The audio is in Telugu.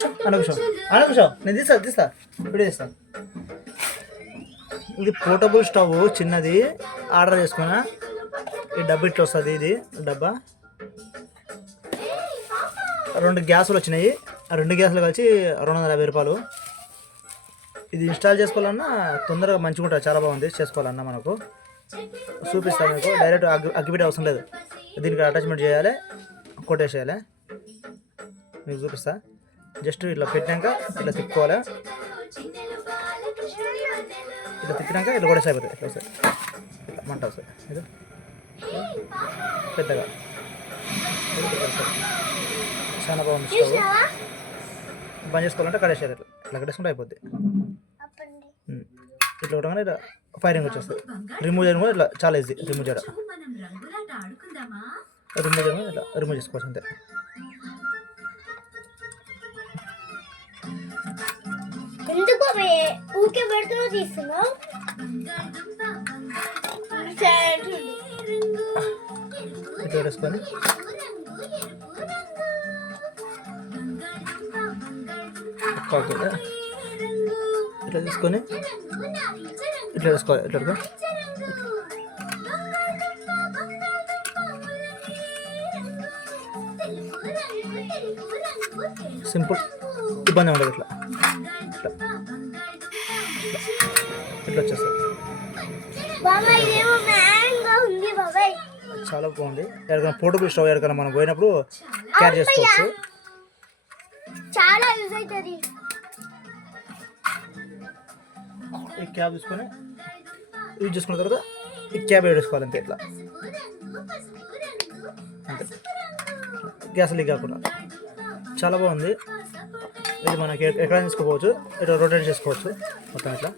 అనకుషం నేను తీస్తా వీడియో తీస్తా. ఇది పోర్టబుల్ స్టవ్ చిన్నది ఆర్డర్ చేసుకున్నా. ఈ డబ్బా ఇట్లా వస్తుంది. ఇది డబ్బా 2 గ్యాసులు వచ్చినాయి. ఆ 2 గ్యాసులు కలిసి 250 రూపాయలు. ఇది ఇన్స్టాల్ చేసుకోవాలన్నా తొందరగా మంచిగా ఉంటుంది, చాలా బాగుంది. చేసుకోవాలన్నా మనకు చూపిస్తాను మీకు. డైరెక్ట్ అగ్గిపెట్టి అవసరం లేదు, దీనికి అటాచ్మెంట్ చేయాలి, కొట్టేసేయాలి. మీకు చూపిస్తా. జస్ట్ ఇట్లా పెట్టినాక ఇట్లా తిప్పుకోవాలి. ఇట్లా తిప్పినాక ఇట్లా కొట్టేసి అయిపోతుంది. ఇట్లా వస్తుంది, ఇట్లా మంట వస్తుంది. ఇది పెద్దగా చాలా బాగుంది స్టవ్. బంద్ చేసుకోవాలంటే కడేసేయాలి. ఇట్లా ఇట్లా కట్టేసుకుంటే అయిపోద్ది. ఇట్లా కొట్టగానే ఇట్లా ఫైరింగ్ వచ్చేస్తుంది. రిమూవ్ చేయడం కూడా ఇట్లా చాలా ఈజీ. రిమూవ్ చేయడం ఇట్లా రిమూవ్ చేసుకోవచ్చు అంతే. ఇట్లా వేసుకొని ఇట్లా తీసుకొని ఇట్లా వేసుకోవాలి. ఇట్లా సింపుల్, ఇబ్బంది ఉండదు. ఇట్లా ఇట్లా వచ్చేస్తుంది. చాలా బాగుంది. ఎక్కడికైనా పోర్టబుల్ స్టవ్ ఎక్కడికైనా మనం పోయినప్పుడు క్యారీ చేసుకోవచ్చు. చాలా యూజ్ అవుతుంది. ఈ క్యాబ్ తీసుకొని యూజ్ చేసుకున్న తర్వాత ఈ క్యాబ్ వేసుకోవాలి అంతే. ఇట్లా అంతే, గ్యాస్ లీక్ కాకుండా. చాలా బాగుంది. ఇది మనకి ఎక్కడ తీసుకోవచ్చు, ఇట్లా రొటేట్ చేసుకోవచ్చు మొత్తం ఇట్లా.